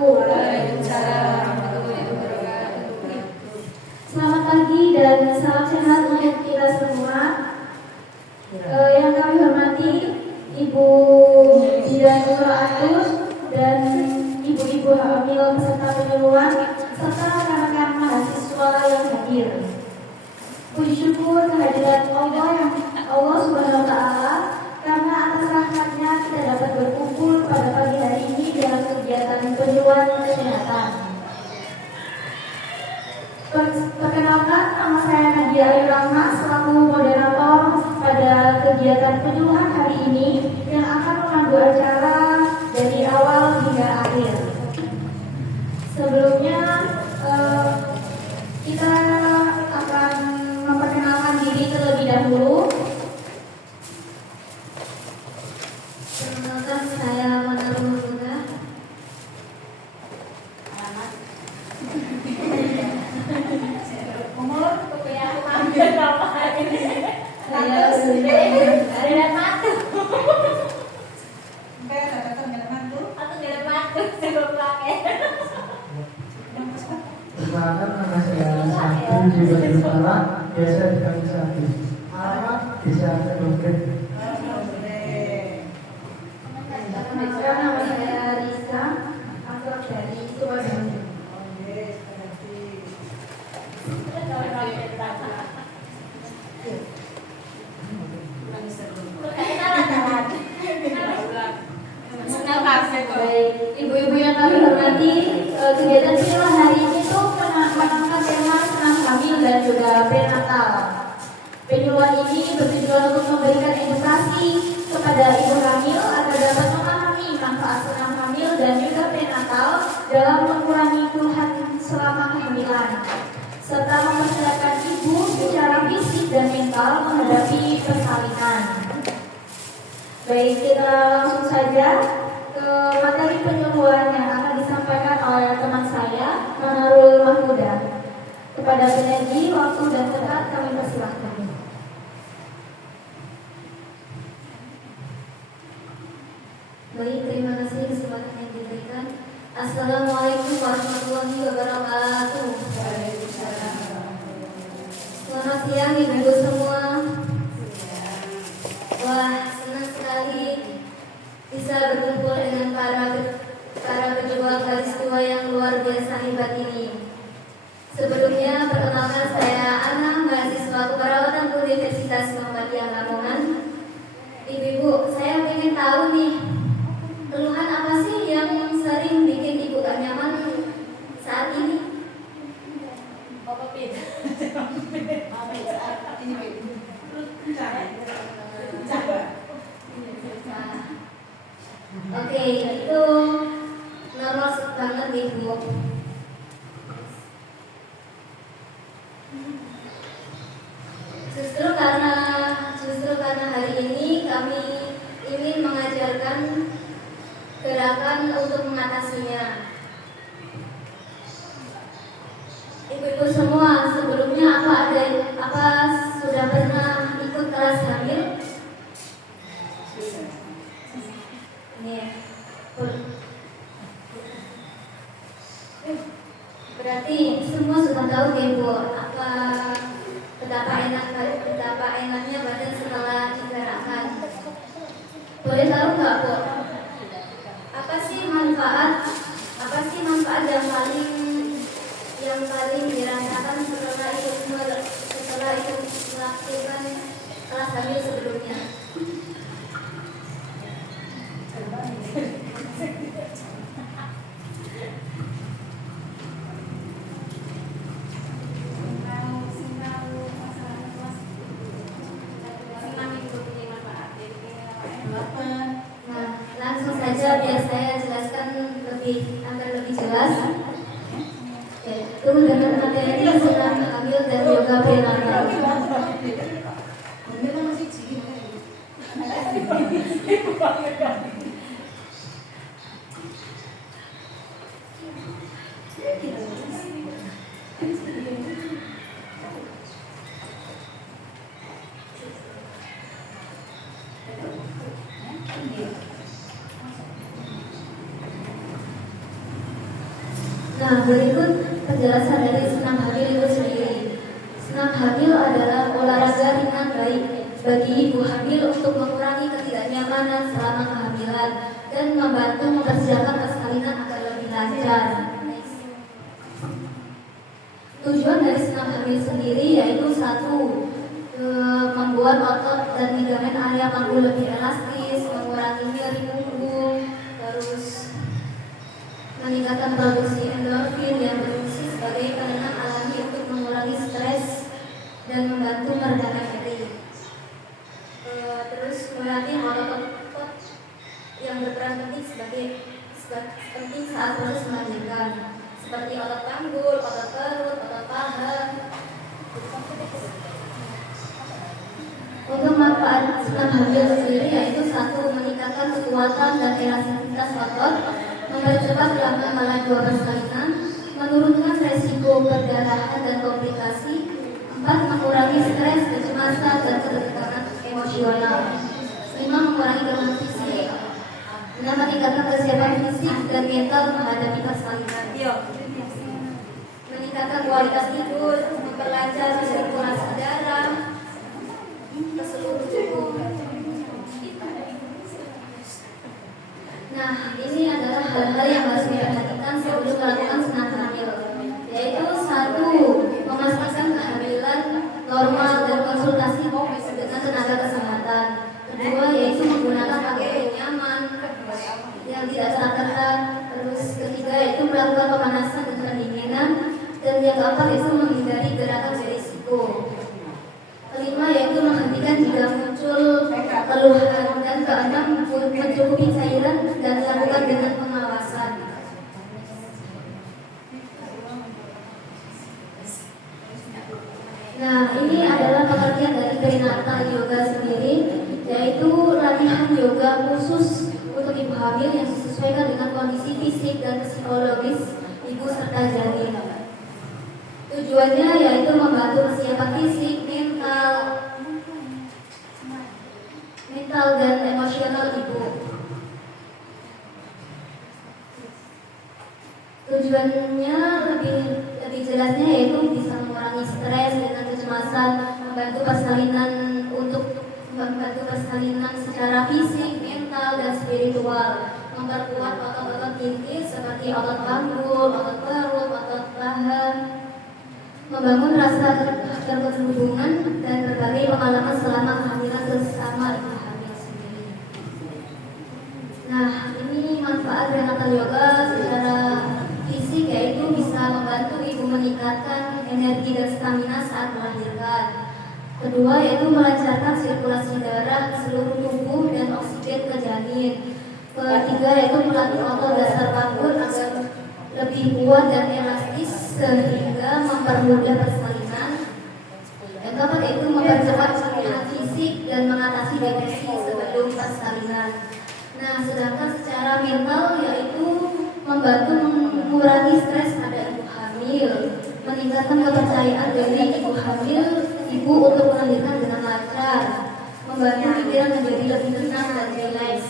Waalaikumsalam warahmatullahi wabarakatuh. Selamat pagi dan salam sehat untuk kita semua. Yang kami hormati Ibu Bidan Nurul dan ibu-ibu hamil peserta penyuluhan serta rekan-rekan mahasiswa yang hadir. Puji syukur kehadirat Allah Subhanahu wa Ta'ala karena atas rahmatnya kita dapat berkumpul pada pagi hari ini dalam kegiatan penyuluhan kesehatan. Perkenalkan, nama saya Nadia Ayu Rahma selaku moderator pada kegiatan penyuluhan hari ini yang akan memandu acara dari awal hingga akhir. Sebelumnya kita akan memperkenalkan diri terlebih dahulu. Perkenalkan, saya Manarul Huda. Alamat. Umur, saya sudah matu. Perkenalkan, nama saya Sakti Jiwa Utara, biasa dipanggil Sakti. Alamat bisa terbuka. Nama saya Rizka, asal dari Surabaya. Ibu-ibu yang kami hormati, kegiatan penyuluhan hari ini tuh mengangkat tema senam hamil dan juga prenatal. Penyuluhan ini bertujuan untuk memberikan edukasi kepada ibu hamil agar dapat memahami manfaat senam hamil dan juga prenatal dalam mengurangi keluhan selama kehamilan, serta mempersiapkan ibu secara fisik dan mental menghadapi persalinan. Baik, kita langsung saja ke materi penyuluhan yang akan disampaikan oleh teman saya, Manarul Mahmuda. Kepada sinergi, waktu dan tempat kami persilahkan. Baik, terima kasih kesempatan yang diberikan. Assalamualaikum warahmatullahi wabarakatuh. Selamat siang ibu-ibu semua. Wah, senang sekali bisa berkumpul dengan para pejuang garis tua yang luar biasa hebat ini. Sebelumnya, perkenalkan saya Ana, mahasiswa keperawatan Universitas Muhammadiyah Lamongan. Ibu-ibu, saya ingin tahu nih, keluhan apa sih yang sering bikin ibu gak nyaman saat ini? Oke, itu normal banget ibu. Justru karena hari ini kami ingin mengajarkan gerakan untuk mengatasinya. Ibu-ibu semua, sebelumnya apa sudah pernah ikut kelas hamil? Berarti semua sudah tahu ya Bu, betapa enaknya badan setelah digerakkan. Boleh tahu nggak Bu? Apa sih manfaat yang paling dirasakan setelah ikut melakukan kelas hamil sebelumnya? Nah, langsung saja biar saya jelaskan agar lebih jelas. Tunggu dengan materi senam hamil dan yoga prenatal. Nah, berikut penjelasan dari senam hamil itu sendiri. Senam hamil adalah olahraga ringan baik bagi ibu hamil untuk mengurangi ketidaknyamanan selama kehamilan dan membantu mempersiapkan persalinan agar lebih lancar. Tujuan dari senam hamil sendiri yaitu satu, membuat otot dan ligamen area panggul lebih elastis, mengurangi nyeri punggung, terus meningkatkan produksi endorfin yang berfungsi sebagai penenang alami untuk mengurangi stres dan membantu meredakan nyeri. Terus melatih otot-otot yang berperan penting saat proses melahirkan, seperti otot panggul, otot perut, otot paha. Untuk manfaat senam hamil sendiri yaitu satu, meningkatkan kekuatan dan elastisitas otot, mempercepat gerakan laju persalinan, menurunkan resiko perdarahan dan komplikasi. 4. Mengurangi stres, kecemasan, dan ketegangan emosional. 5. Mengurangi gangguan fisik. 6. Meningkatkan kesiapan fisik dan mental menghadapi persalinan. Meningkatkan kualitas tidur, memperlancar sirkulasi darah ke seluruh tubuh. Nah, ini adalah hal-hal yang harus diperhatikan sebelum melakukan senam hamil, yaitu satu, memastikan kehamilan normal dan konsultasi dengan tenaga kesehatan. Kedua, yaitu menggunakan pakaian yang nyaman yang tidak tertekan. Terus ketiga, yaitu melakukan pemanasan dan pendinginan. Dan yang keempat, yaitu menghindari gerakan berisiko. Kelima, yaitu menghentikan jika muncul keluhan. Dan keenam, mencukupi cairan dan dilakukan dengan pengawasan. Nah, ini adalah pengertian dari prenatal yoga sendiri, yaitu latihan yoga khusus untuk ibu hamil yang disesuaikan dengan kondisi fisik dan psikologis ibu serta janin. Tujuannya yaitu membantu kesiapan fisik, mental dan emosional ibu. Tujuannya lebih jelasnya yaitu bisa mengurangi stres dan kecemasan, membantu persalinan secara fisik, mental dan spiritual, memperkuat otot-otot inti seperti otot panggul, otot perut, otot paha, membangun rasa keterhubungan dan berbagai pengalaman selama kehamilan bersama ibu hamil sendiri. Nah, ini manfaat prenatal yoga secara fisik yaitu bisa membantu ibu meningkatkan energi dan stamina saat melahirkan. Kedua, yaitu melancarkan sirkulasi darah ke seluruh tubuh dan oksigen ke janin. Ketiga, yaitu melatih otot dasar panggul agar lebih kuat dan elastis sehingga mempermudah persalinan. Yang keempat, yaitu mempercepat pemulihan fisik dan mengatasi depresi sebelum persalinan. Nah, sedangkan secara mental yaitu membantu mengurangi stres pada ibu hamil, meningkatkan kepercayaan diri ibu hamil, ibu untuk melahirkan dengan lancar, membantu pikiran menjadi lebih tenang dan rileks.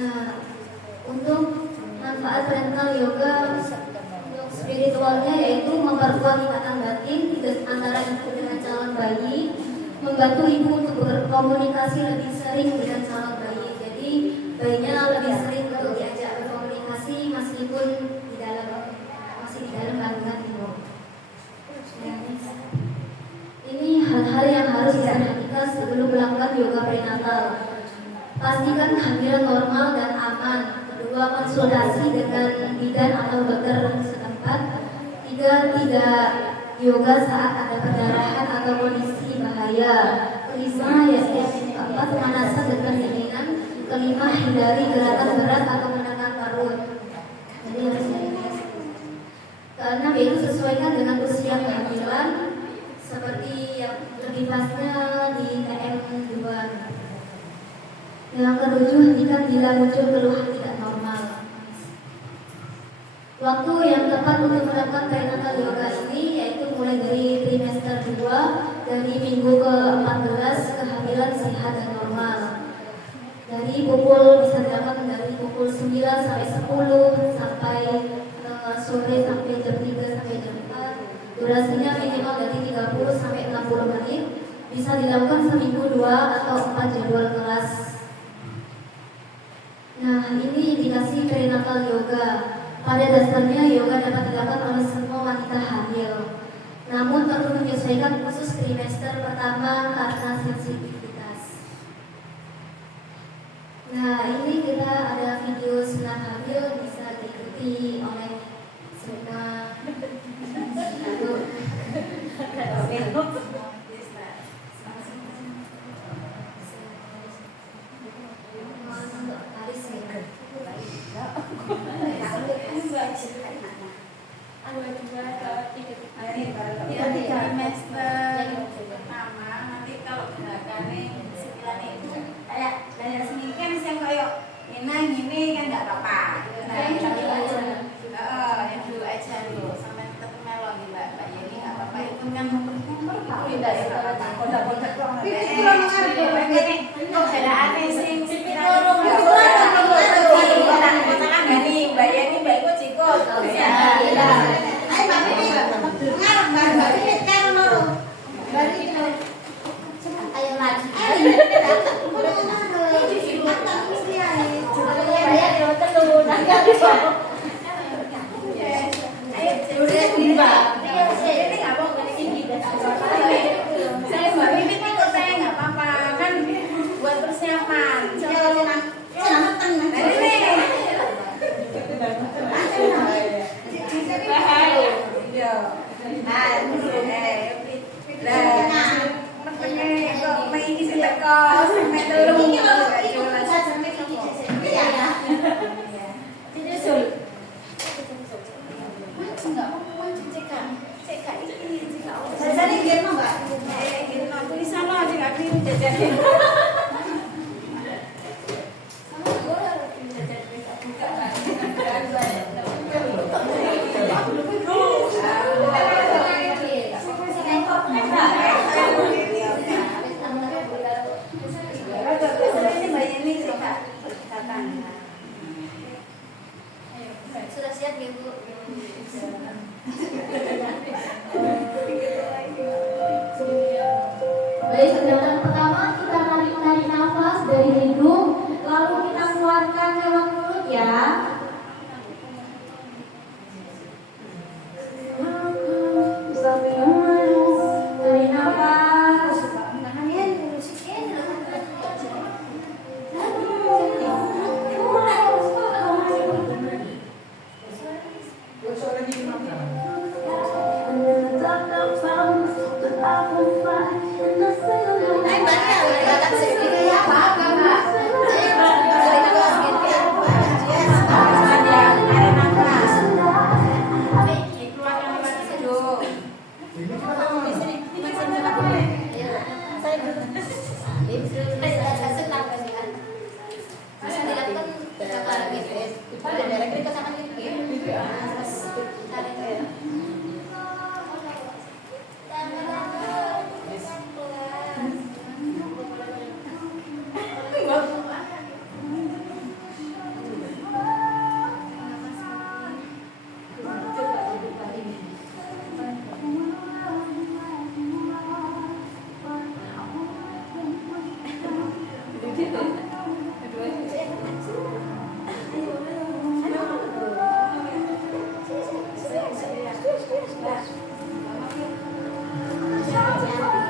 Nah, untuk manfaat prenatal yoga untuk spiritualnya yaitu memperkuat ikatan batin antara ibu dengan calon bayi, membantu ibu untuk berkomunikasi lebih sering dengan calon bayi. Jadi bayinya lebih sering untuk diajak berkomunikasi meskipun masih di dalam kandungan ibu. Ini hal-hal yang harus diperhatikan sebelum melakukan yoga prenatal. Pastikan kehamilan normal dan aman. Kedua, konsultasi dengan bidan atau dokter setempat. Tiga, tidak yoga saat ada perdarahan atau kondisi bahaya. Kelima, keempat, pemanasan dan pendinginan. Kelima, hindari gerakan berat atau menekan perut. Jadi harus dihindari. Keenam, yaitu sesuaikan dengan usia kehamilan, seperti yang lebih pasnya di TM2. Yang ketujuh, hentikan bila muncul keluhan tidak normal. Waktu yang tepat untuk melakukan prenatal yoga ini yaitu mulai dari trimester 2 dari minggu ke-14 kehamilan sehat dan normal. Dari pukul bisa dilakukan dari pukul 9 sampai 10 sampai sore sampai jam 3 sampai jam 4. Durasinya minimal dari 30 sampai 60 menit. Bisa dilakukan seminggu 2 atau 4 jadwal kelas. Nah, ini indikasi prenatal yoga. Pada dasarnya yoga dapat dilakukan oleh semua wanita hamil. Namun perlu menyesuaikan khusus trimester pertama karena sensitivitas. Nah, ini kita ada video senam hamil, bisa diikuti oleh semua. Ya di trimester pertama nanti kalau gerakannya sekiranya itu kayak dari sini kan saya kayak gini kan nggak apa-apa gitu. Nah yang dulu aja dulu sampai tetap melon nih mbak Yeni nggak apa-apa itu kan tidak apa-apa kontak-kontak kok ada aneh sih kotak-kotakan gini mbak Yeni mbak Iko cikot Sudah siap ya Bu? Baik, kegiatan pertama kita tarik nafas dari hidung, lalu kita keluarkan lewat mulut ya. Tarik nafas.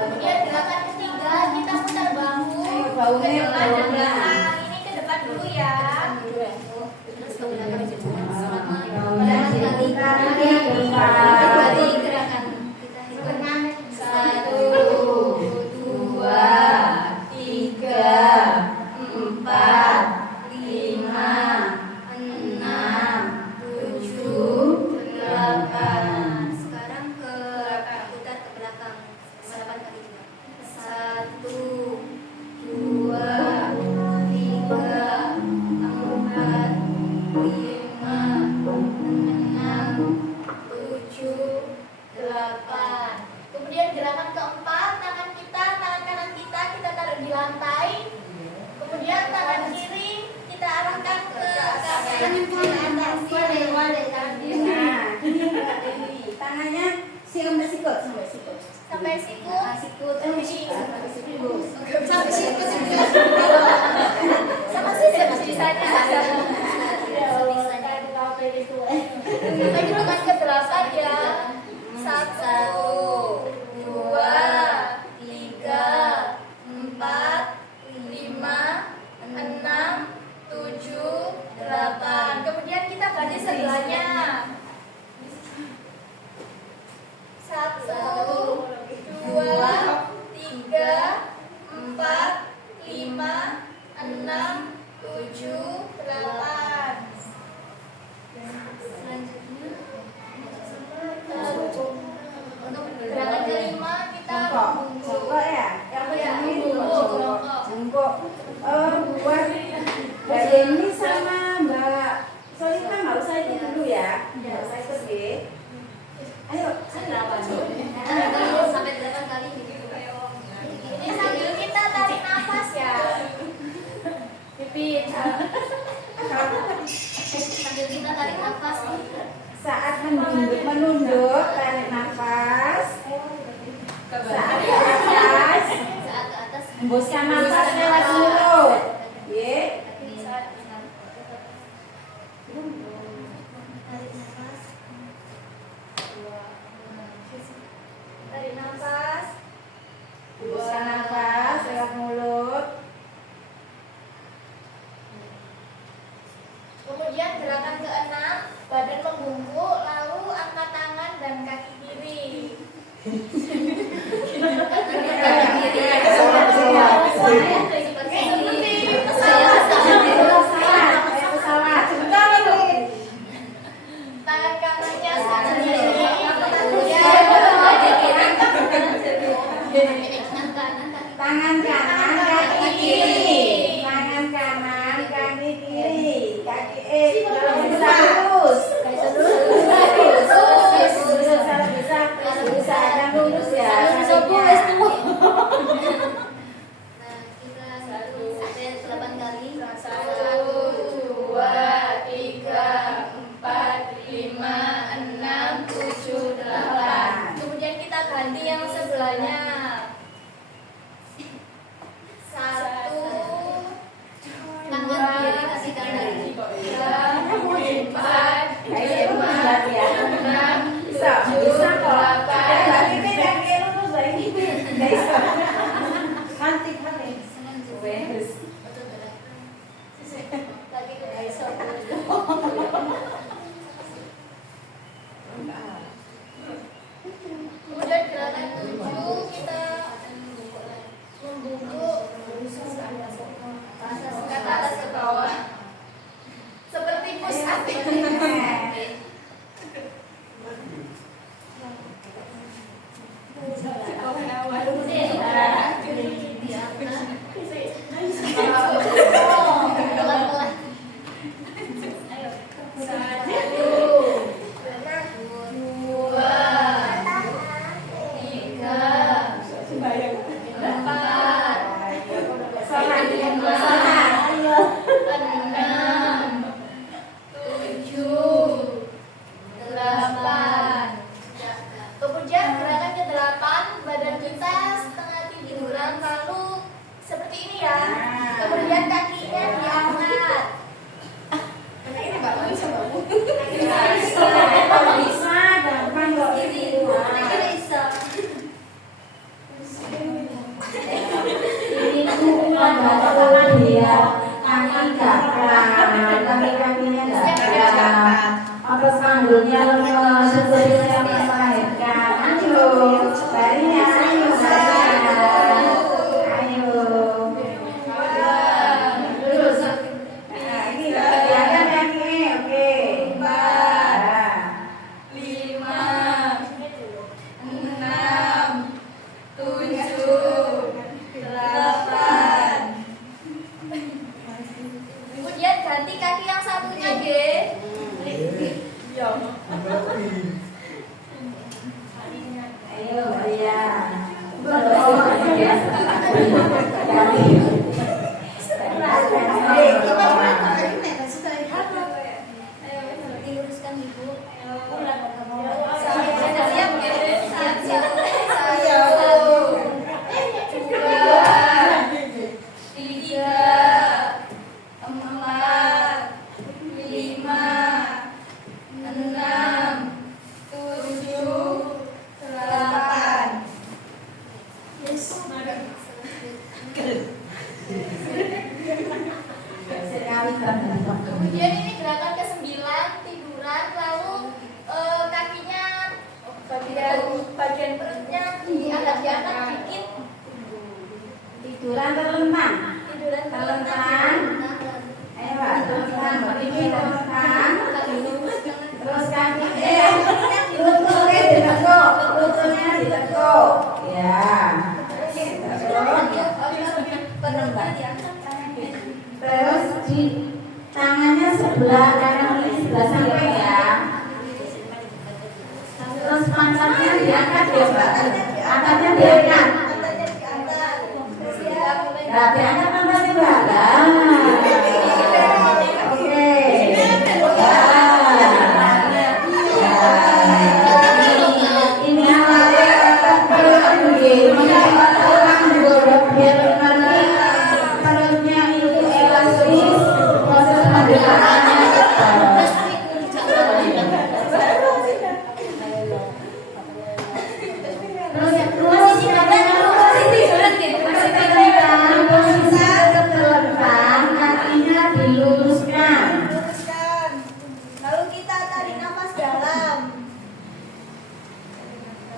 Kemudian gerakan ketiga kita putar bahu ke depan dan belakang. Ini ke depan dulu ya. Terus menggunakan kembali gerakan kita hitung 1, 2, 3, 4, 5, 6, 7, 8. Sekarang ke putar ke belakang 8 kali juga. 1, 2, 3, 4, 5, 6, 7, 8. Kemudian gerakan keempat, tangan kanan kita taruh di lantai. Kemudian tangan kiri kita arahkan ke kanan. tangannya sampai sikut. Sampai siku. Sikut, sampai sikut. Sampai siku. Sama sih sebisanya. Kita hitungan ke 8 ya. 1, 2, 3, 4, 5, 6, 7, 8. Kemudian kita ganti sebelahnya. 1, 2, 3, 4, 5, 6, 7, 8. Selanjutnya untuk gerakan kelima kita Jongkok ya? Yang ini jongkok. Buat Mbak Yeni sama Mbak Solita nggak usah ikut dulu ya. Nggak usah ikut deh. Ayo. sampai 8 kali. Ini sambil kita tarik nafas ya. Pipit. Sambil kita tarik nafas. Saat menunduk, tarik nafas. Saat ke atas, Saat ke atas. hembuskan nafas lewat mulut. Ye. Tarik nafas. Tarik nafas. Hembuskan nafas lewat mulut. Kemudian gerakan ke-6, badan membungkuk, lalu angkat tangan dan kaki kiri. Seperti pesawat. Tangan kanannya sebelah kiri, kemudian Tangan kanan, kaki kiri. Tangan kanan, kaki kiri. Kaki bisa lurus. Bisa yang lurus ya. Nah, kita 1 sampai 8 kali. 1, 2, 3, 4, 5, 6, 7, 8. Kemudian kita ganti yang sebelahnya. 1, tangan kiri kasih kanan. 4, Bisa, bisa kok. Kaki kiri, kaki lurus lagi. Bisa. Hati. Wes. Lagi ke iso. Kemudian gerakan 7 kita membungkuk ke atas ke bawah. Seperti push up. Pelan-pelan. Ayo. 8. Kemudian gerakan ke-8, badan kita setengah tiduran, lalu seperti ini ya. Kemudian kakinya diangkat. Bisa, gampang kok. Bisa. Ini kumpulan tangan dia, kaki kakinya nggak berat. Apa sanggulnya lemes, seperti yang melahirkan. Ayo, baliknya ayo. Terus, ini kelihatan kaki, oke. dan bagian perutnya diangkat dikit. Tiduran terlentang. Tiduran Terlentang. Ayo Pak, terlentang. Ini terlentang. Terus kaki lututnya ditekuk. Lututnya ditekuk. Ya. Terus di tangannya sebelah kanan ini sebelah samping ya. Terus pantatnya diangkat ya Mbak. Angkatnya diangkat. Nah, diangkat pantatnya Mbak. Oke. Ini awalnya orang juga biar nanti perutnya itu elastis, proses penderitaannya cepat. Posisi tetap terlentang, kakinya diluruskan. Lalu kita tarik nafas dalam.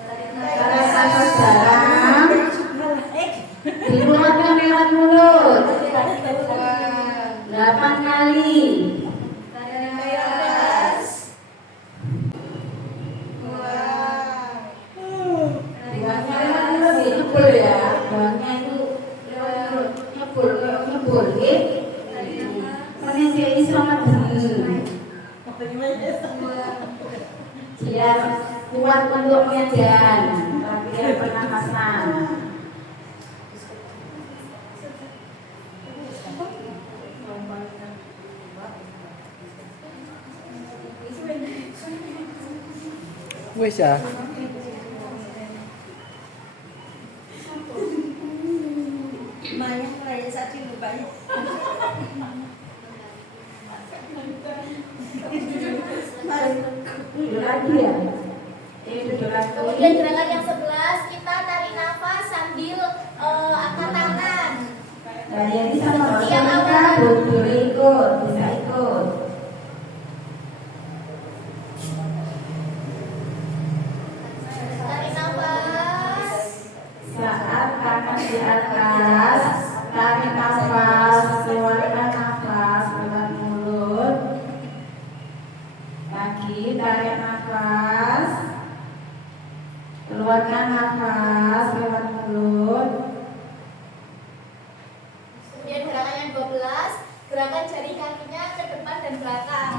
Tarik nafas dalam, dikeluarkan lewat mulut 8 kali. Buangnya lewat mulut, nyebul ya. Buangnya itu lewat mulut, nyebul, Menisi isomat biar kuat untuk medan, biar pernapasan. Wes ya. Duduk lagi ya. Ini duduk lagi. Kemudian gerakan yang 11 kita tarik nafas sambil angkat tangan. Nah, yang bisa membaca boleh ikut, bisa ikut. Tarik nafas. Saat tangan di atas, tarik nafas, keluarkan nafas lewat mulut. Lagi tarik nafas, keluarkan nafas lewat mulut. Kemudian gerakan yang 12, gerakan jari kakinya ke depan dan belakang.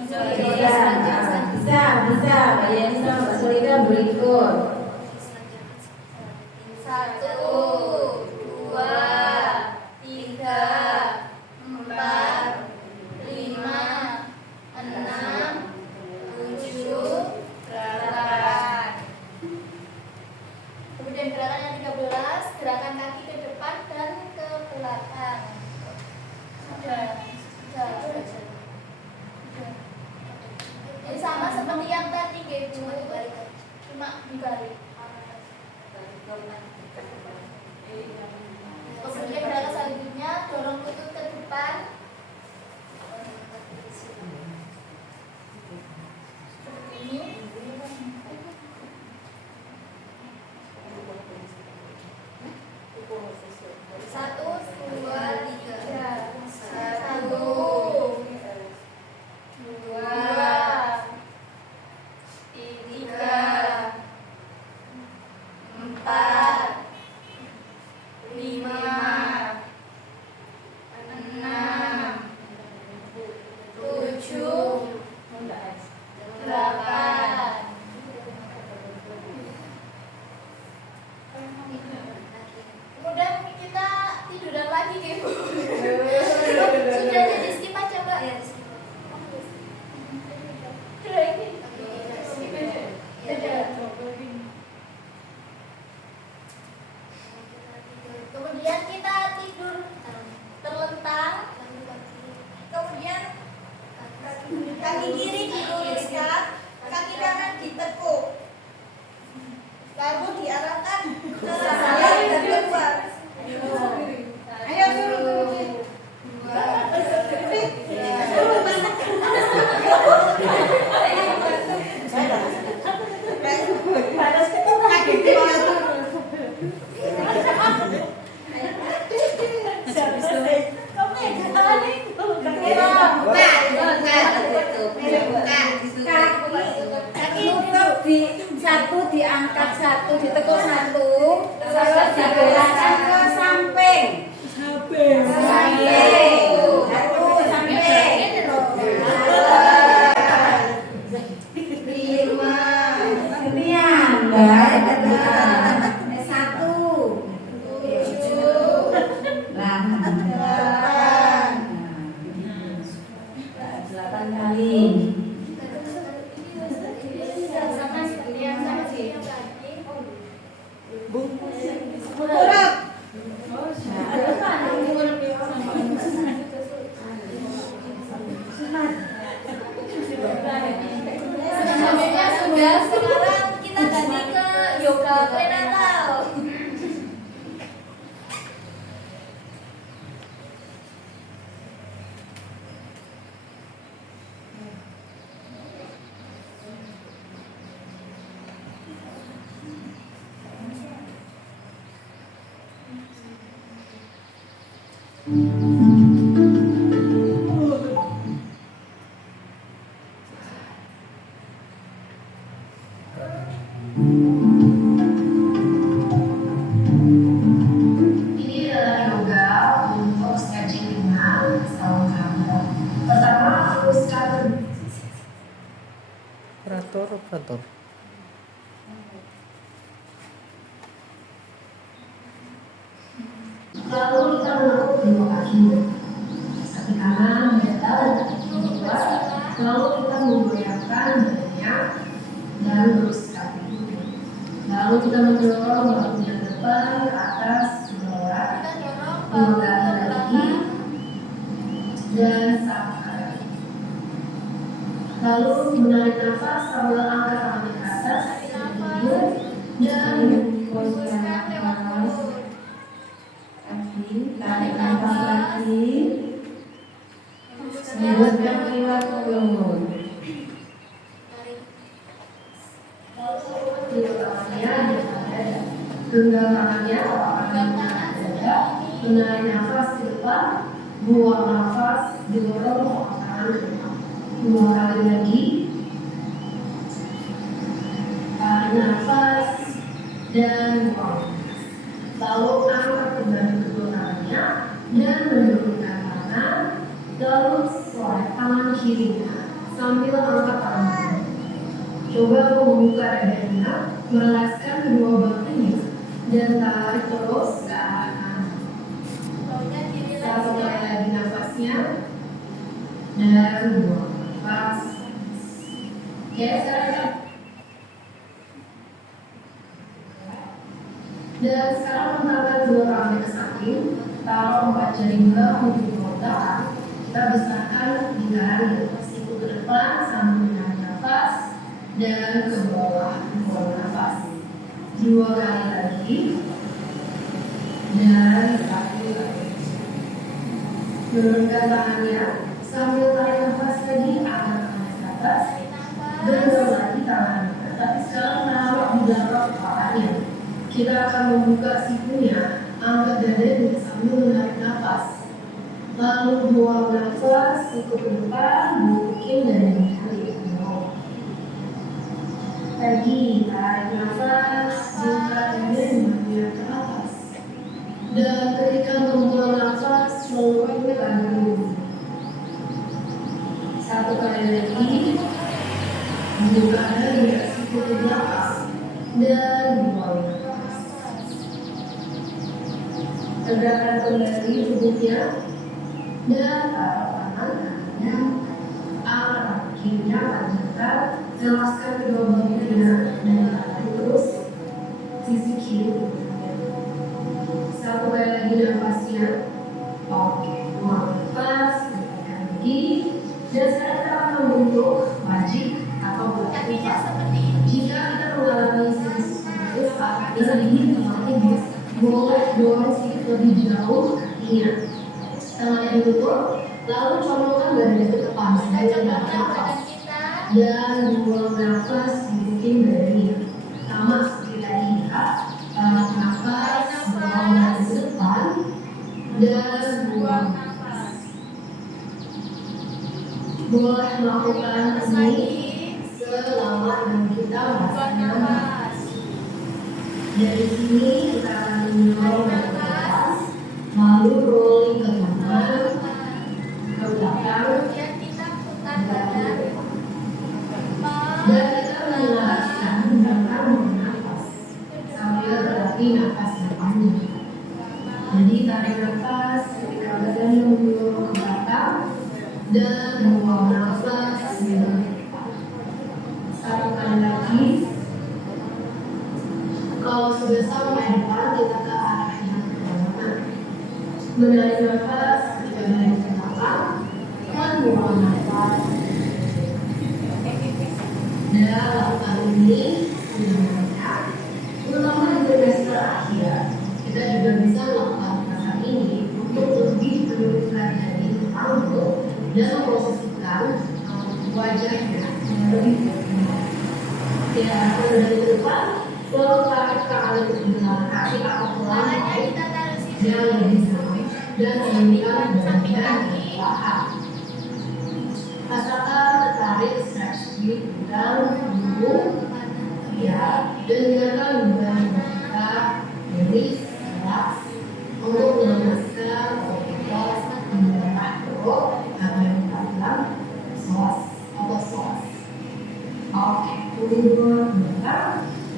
Bisa, Mbak Yani sama Mbak Sulika boleh ikut. 1, 2, 3, 4, 5, 6, 7, 8. Kemudian gerakan yang 13, gerakan kaki ke depan dan ke belakang. Sudah. Jadi sama seperti yang tadi, guys. Cuma dibalik. Kemudian gerakan selanjutnya dorong lutut ke depan. Seperti ini. 1, 2, 3. 1, 2, 3, 4, 5, 6, 7, 8. Kemudian kita tiduran lagi, gitu. Sudah di skip aja, Mbak. Ya, di skip. Sudah ini. Skip aja. Kemudian kita tidur terlentang. Kemudian kaki kiri diluruskan, kaki kanan ditekuk. Lalu diarahkan ke samping dan keluar. Ayo turun. kaki tutup di satu, diangkat satu, ditekuk satu, terus dibelakang ke samping. Samping. Satu samping. Lima. Kemudian, satu. Delapan kali. Sebenarnya sudah, sekarang kita ganti ke yoga prenatal. Ini adalah yoga untuk stretching ringan salam hamil. Pertama, luruskan Operator. lalu kita menekuk kedua kaki. Kaki kanan mendatar dan kaki kedua. Lalu kita menggoyangkan badannya dan luruskan. Lalu kita mendorong bahunya ke depan, ke atas, ke bawah. Dua kali lagi dan satu kali. Lalu menarik nafas sambil angkat tangannya ke atas dan goyangkan nafas. Tarik nafas lagi. Buatkan lewat mulut. Lalu tangannya di dada. Genggam tangannya dada. Menarik nafas ke depan. Buang nafas, dorong tangan ke depan. Dua kali lagi. Tarik nafas dan buang. Lalu angkat kembali kedua tangannya dan menurunkan tangan. Lalu slide tangan kirinya sambil angkat tangan kiri. Coba membuka dadanya, melepaskan kedua bahunya dan tarik terus ke arah kanan. Satu kali lagi nafasnya dan buang nafas. Oke, sekarang dan sekarang mengangkat kedua tangan ke samping, taruh 4 jari gelang untuk belakang. Kita besarkan di kanan, siku ke depan sambil menarik nafas dan ke bawah buang nafas. 2 kali lagi dan 1 kali. Menurunkan tangannya sambil tarik nafas lagi, angkat tangannya ke atas dan lagi tangannya. Tapi sekarang taruh di belakang kepalanya. Kita akan membuka sikunya, angkat dadanya sambil menarik nafas. Lalu buang nafas, siku ke depan, bukin dan kiri ke bawah. Lagi, tarik nafas, buka dadanya ke atas. Dan ketika membuang nafas, longgarkan dulu. 1 kali lagi, buka dadanya, siku ke belakang, dan buang nafas. Tegakkan kembali tubuhnya dan taruh tangan kanannya, arah kirinya lanjutkan, jelaskan kedua bahunya dan tarik terus sisi kiri. 1 kali lagi nafasnya. Oke, buang nafas, berikan lagi. Dan sekarang kita akan membentuk wajik atau berkupas. Jika kita mengalami sisi seperti saat ini teman-teman boleh dorong sedikit lebih jauh kakinya. Tangannya ditutup, lalu condongkan badannya ke depan sambil menarik nafas dan buang nafas, bikin badannya sama seperti tadi ya. Tarik nafas, buang badan ke depan dan buang nafas. boleh melakukan ini selama kita nafas. Dari sini kita akan mendorong ke atas, lalu rolling ke kanan, ke belakang, Kemudian kita putar badan. dan kita menjelaskan tentang bernafas sambil berlatih nafas yang panjang. Jadi tarik nafas ketika badan menurun ke belakang dan buang nafas dengan cepat. Satu kali lagi. Kalau sudah sampai depan, kita ke arah yang berlawanan. Menarik nafas, kita dari belakang, dan buang nafas. Dan lakukan ini sebenarnya, terutama di semester akhir, kita juga bisa melakukan gerakan ini untuk lebih mempelajari tentang bentuk dan memposisikan wajahnya yang lebih berkembang. Ya, dari depan, selalu tarik tangan ke belakang kaki atau Tangannya pelan kita taruh sini. yang lebih sampai dan menunjukkan badan perlahan. Rasakan tertarik stretch di dalam tubuh, ya, dan biarkan beban kita rilis, relax untuk melepaskan otot di daerah perut atau yang kita bilang psoas atau psoas. Oke, mundur ke belakang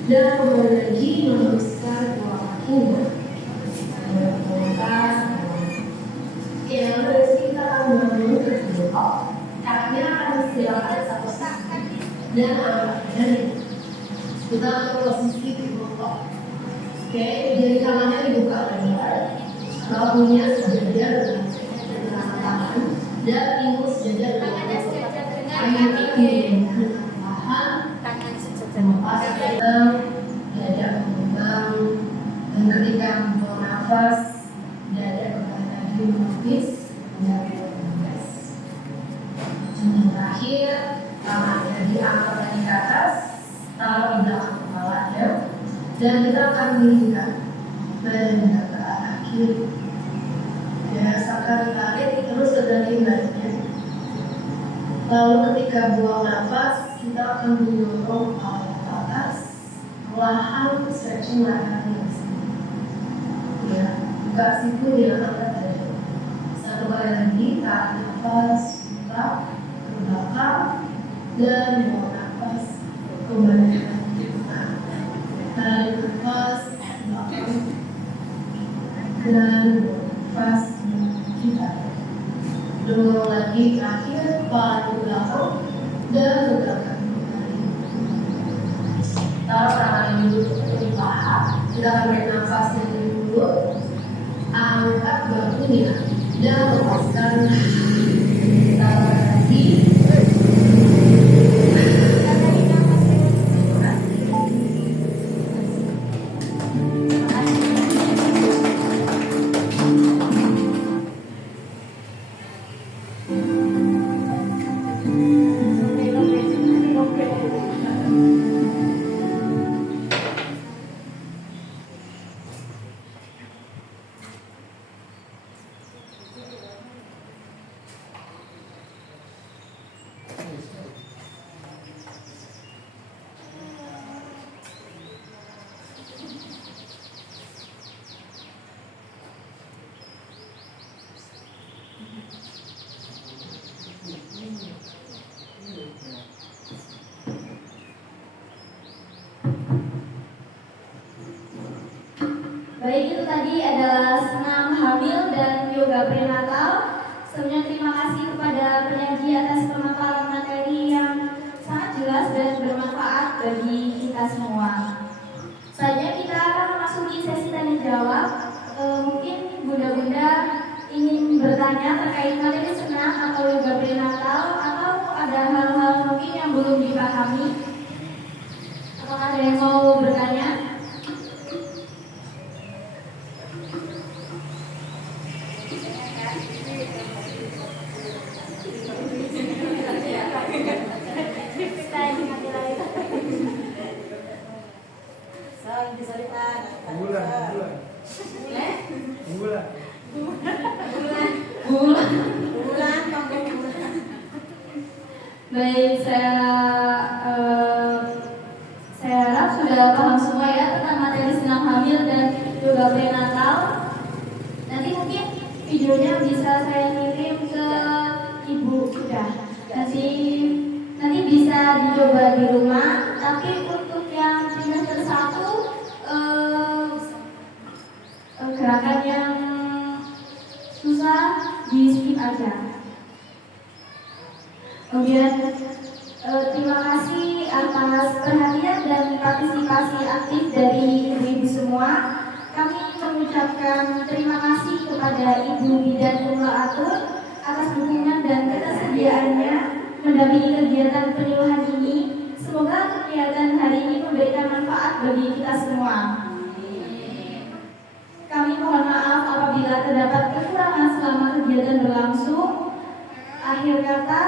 dan kembali lagi meluruskan dua kakinya. Berlepas, ya, dari sini kita akan bangun ke belakang. Kakinya akan silakan satu satu dan angkat dari kita akan posisi di bawah. Oke, jadi tangannya dibuka lebar, bahunya sejajar dengan tangan dan pinggul sejajar Tangannya dengan sejajar dengan tangan kaki. ini perlahan Tangan sejajar. melepas dada mengembang, dan ketika membuang nafas dada kembali lagi menepis dan menepis. Yang terakhir, tangannya diangkat lagi ke atas, taruh di belakang kepalanya, dan kita akan meninggikan badannya ke arah kiri. Biasakan tarik terus ke baliknya. Lalu ketika buang nafas, kita akan mendorong kepala ke atas, perlahan stretching lehernya. Ya, buka siku diangkat dada. Satu kali lagi, tarik nafas, buka ke belakang, dan buang nafas kembali lagi ke kanan. Tarik nafas, belakang, dan buang nafas kita. Dorong lagi terakhir, kepala ke belakang, dan ke belakang. Taruh tangan dulu di paha, kita akan tarik nafas dari mulut, angkat bahunya, dan lepaskan. Taruh lagi. Baik, saya harap sudah paham semua ya tentang materi senam hamil dan juga prenatal. Nanti mungkin videonya bisa saya kirim ke ibu sudah. Nanti bisa dicoba di rumah. Tapi untuk yang trimester 1 gerakan yang susah di skip aja. Kemudian terima kasih atas perhatian dan partisipasi aktif dari ibu-ibu semua. Kami mengucapkan terima kasih kepada Ibu Bidan Tunggal Atur atas dukungan dan ketersediaannya mendampingi kegiatan penyuluhan ini. Semoga kegiatan hari ini memberikan manfaat bagi kita semua. Kami mohon maaf apabila terdapat kekurangan selama kegiatan berlangsung. Akhir kata,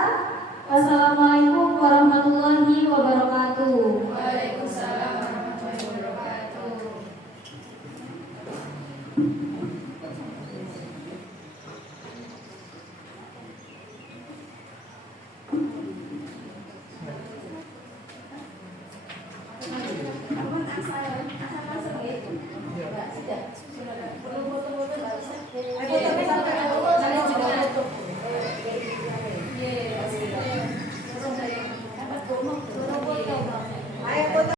wassalamualaikum warahmatullahi wabarakatuh. Waalaikumsalam warahmatullahi wabarakatuh. Asal masuk ya. Sudah.